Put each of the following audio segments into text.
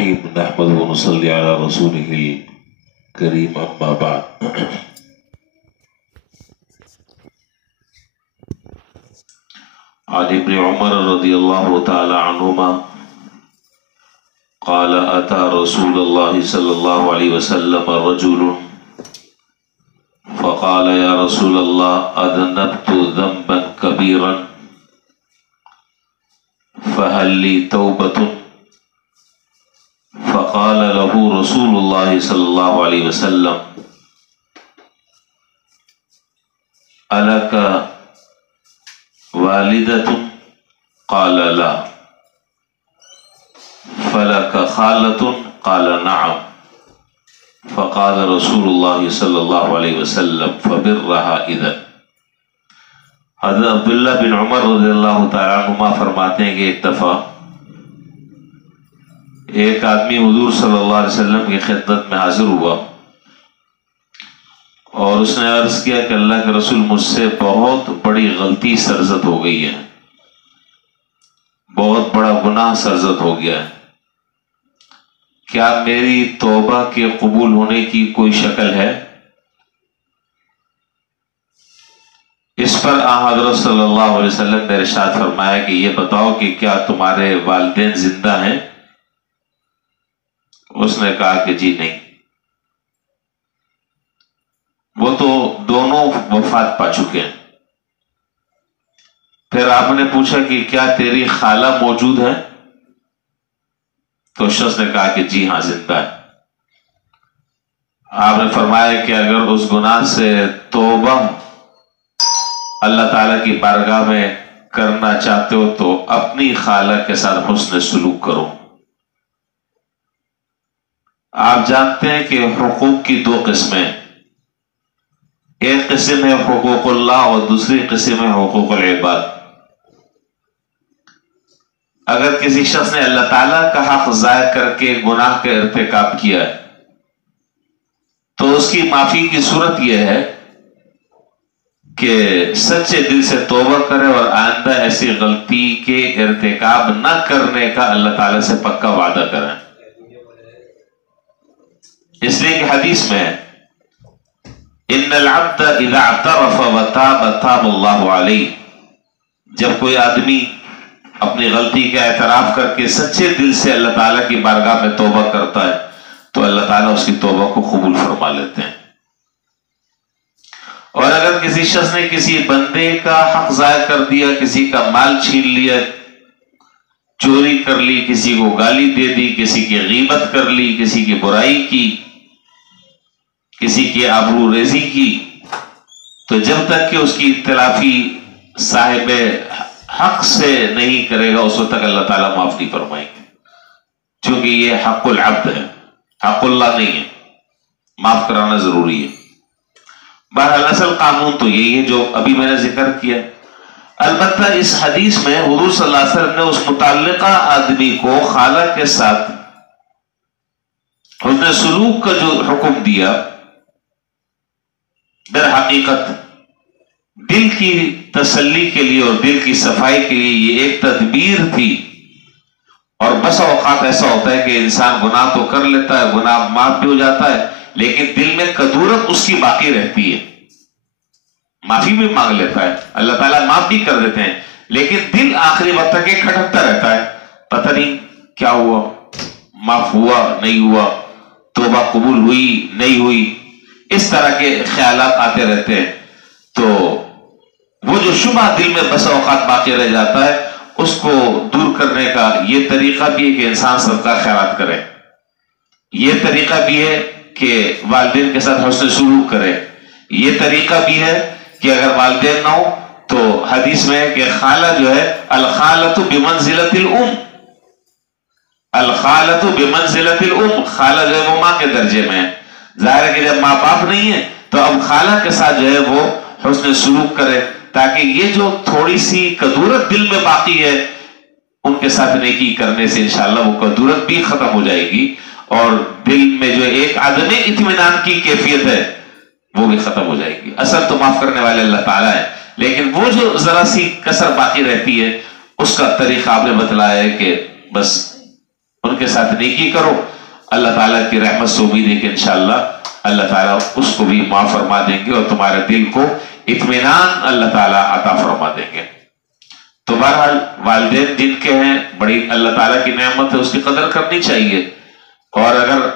الرحيم نحمد ونصلي على رسوله الكريم أما بعد. عن ابن عمر رضي الله تعالى عنهما قال أتى رسول الله صلى الله عليه وسلم رجل فقال يا رسول الله أذنبت ذنبا كبيرا فهل لي توبة؟ فقال له رسول الله صلى الله عليه وسلم ألك والدة؟ قال لا. فلك خالة؟ قال نعم. فقال رسول الله صلى الله عليه وسلم فبرها إذن. حضرت عبداللہ بن عمر رضی اللہ تعالیٰ عنہما فرماتے ہیں کہ ایک دفعہ ایک آدمی حضور صلی اللہ علیہ وسلم کی خدمت میں حاضر ہوا اور اس نے عرض کیا کہ اللہ کے رسول مجھ سے بہت بڑی غلطی سرزد ہو گئی ہے، بہت بڑا گناہ سرزد ہو گیا ہے، کیا میری توبہ کے قبول ہونے کی کوئی شکل ہے؟ اس پر حضرت صلی اللہ علیہ وسلم نے ارشاد فرمایا کہ یہ بتاؤ کہ کیا تمہارے والدین زندہ ہیں؟ اس نے کہا کہ جی نہیں، وہ تو دونوں وفات پا چکے ہیں۔ پھر آپ نے پوچھا کہ کیا تیری خالہ موجود ہے؟ تو شخص نے کہا کہ جی ہاں زندہ ہے۔ آپ نے فرمایا کہ اگر اس گناہ سے توبہ اللہ تعالیٰ کی بارگاہ میں کرنا چاہتے ہو تو اپنی خالہ کے ساتھ حسن سلوک کرو۔ آپ جانتے ہیں کہ حقوق کی دو قسمیں، ایک قسم ہے حقوق اللہ اور دوسری قسم ہے حقوق العباد۔ اگر کسی شخص نے اللہ تعالیٰ کا حق ضائع کر کے گناہ کا ارتکاب کیا ہے تو اس کی معافی کی صورت یہ ہے کہ سچے دل سے توبہ کرے اور آئندہ ایسی غلطی کے ارتکاب نہ کرنے کا اللہ تعالیٰ سے پکا وعدہ کریں۔ اس لیے کہ حدیث میں ان العبد اذا اعترف وتاب تاب اللہ علیہ، جب کوئی آدمی اپنی غلطی کا اعتراف کر کے سچے دل سے اللہ تعالیٰ کی بارگاہ میں توبہ کرتا ہے تو اللہ تعالیٰ اس کی توبہ کو قبول فرما لیتے ہیں۔ اور اگر کسی شخص نے کسی بندے کا حق ضائع کر دیا، کسی کا مال چھین لیا، چوری کر لی، کسی کو گالی دے دی، کسی کی غیبت کر لی، کسی کی برائی کی، کسی کی آبرو ریزی کی، تو جب تک کہ اس کی اطلافی صاحب حق سے نہیں کرے گا اس وقت تک اللہ تعالیٰ معاف نہیں فرمائیں گے، چونکہ یہ حق العبد ہے، حق اللہ نہیں ہے، معاف کرانا ضروری ہے۔ بہرحال اصل قانون تو یہی ہے جو ابھی میں نے ذکر کیا۔ البتہ اس حدیث میں حضور صلی اللہ علیہ وسلم نے اس متعلقہ آدمی کو خالہ کے ساتھ حسن سلوک کا جو حکم دیا، در حقیقت دل کی تسلی کے لیے اور دل کی صفائی کے لیے یہ ایک تدبیر تھی۔ اور بس اوقات ایسا ہوتا ہے کہ انسان گناہ تو کر لیتا ہے، گناہ معاف بھی ہو جاتا ہے، لیکن دل میں کدورت اس کی باقی رہتی ہے، معافی بھی مانگ لیتا ہے، اللہ تعالیٰ معاف بھی کر دیتے ہیں، لیکن دل آخری وقت تک کھٹکتا رہتا ہے، پتہ نہیں کیا ہوا، معاف ہوا نہیں ہوا، توبہ قبول ہوئی نہیں ہوئی، اس طرح کے خیالات آتے رہتے ہیں۔ تو وہ جو شبہ دل میں بس اوقات باقی رہ جاتا ہے اس کو دور کرنے کا یہ طریقہ بھی ہے کہ انسان صدقہ خیرات کرے، یہ طریقہ بھی ہے کہ والدین کے ساتھ حسن سلوک کرے، یہ طریقہ بھی ہے کہ اگر والدین نہ ہو تو حدیث میں ہے کہ خالہ جو ہے الخالۃ بمنزلۃ الام، الخالۃ بمنزلۃ الام، خالہ جو ہے وہ ماں کے درجے میں ہے۔ ظاہر ہے کہ جب ماں باپ نہیں ہے تو اب خالہ کے ساتھ جو ہے وہ حسن سلوک کرے تاکہ یہ جو تھوڑی سی کدورت دل میں باقی ہے ان کے ساتھ نیکی کرنے سے انشاءاللہ وہ کدورت بھی ختم ہو جائے گی اور دل میں جو ایک عدم اطمینان کی کیفیت ہے وہ بھی ختم ہو جائے گی۔ اصل تو معاف کرنے والے اللہ تعالیٰ ہے، لیکن وہ جو ذرا سی کسر باقی رہتی ہے اس کا طریقہ آپ نے بتلایا ہے کہ بس ان کے ساتھ نیکی کرو. اللہ تعالیٰ کی رحمت سے امید ہے کہ انشاءاللہ اللہ تعالیٰ اس کو بھی معاف فرما دیں گے اور تمہارے دل کو اطمینان اللہ تعالیٰ عطا فرما دیں گے. تو بہرحال والدین جن کے ہیں بڑی اللہ تعالیٰ کی نعمت ہے، اس کی قدر کرنی چاہیے. اور اگر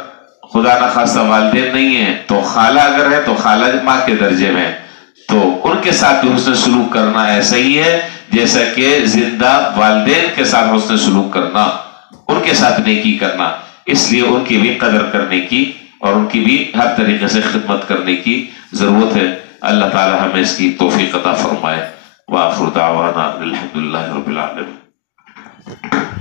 خدا نخواستہ والدین نہیں ہیں تو خالہ اگر ہے تو خالہ ماں کے درجے میں، تو ان کے ساتھ بھی حسن سلوک کرنا ایسا ہی ہے جیسا کہ زندہ والدین کے ساتھ حسن سلوک کرنا، ان کے ساتھ نیکی کرنا. اس لیے ان کی بھی قدر کرنے کی اور ان کی بھی ہر طریقے سے خدمت کرنے کی ضرورت ہے. اللہ تعالی ہمیں اس کی توفیق عطا فرمائے. وآخر دعوانا الحمدللہ رب العالمین.